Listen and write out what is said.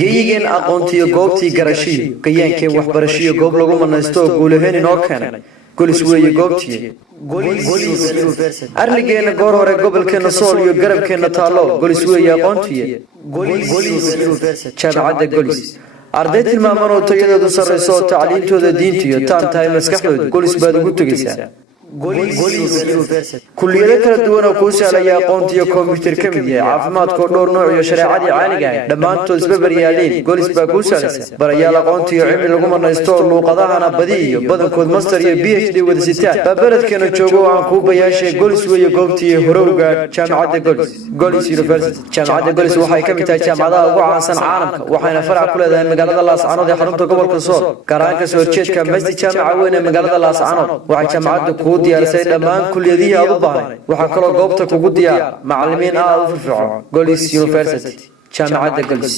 geeyigeen aqoontiyo goobtii garashiyo gayaankeen waxbarashiyo goob lagu manaysto guulahayn inoo keenay golis weeye goobtii arligeena goor hore gobolkeena sool iyo garabkeena taalo golis weeye aqoontiye jaamacadda golis arday tilmaaman oo tayadoodu sarreyso oo tacliintooda diintiyo taan tahay maskaxdooda golis baad ugu tegaysaa kulliyado kala duwan oo kuu sahlaya aqoontiyo kombiyuutar ka mid yahay caafimaadkoo dhowr nooc iyo shareecadii caaliga ahayd dhammaantood isbabar yaaleen golis baa kuu sahlaysa barayaal aqoontiyo cilmi lagu manaysto oo luuqadahana badi iyo badankood master iyo PhD wada sitaan baa beledkeena joogo oo aan kuu bayaashay golis weeye goobtii horowga jaamacadda golis University jaamacadda golis waxay ka mid tahay jaamacadaha ugu caansan caalamka waxayna farac ku leedahay magaalada Laascaanood ee xarunta gobolka Sool garaanka soo horjeedka masjid jaamaca weyn ee magaalada Laascaanood waxay jaamacaddu diyaarsay dhammaan kulliyadihii aad u baahnay waxaa kaloo goobta kugu diyaar macallimiin aad u firfircoon golis University jaamacadda golis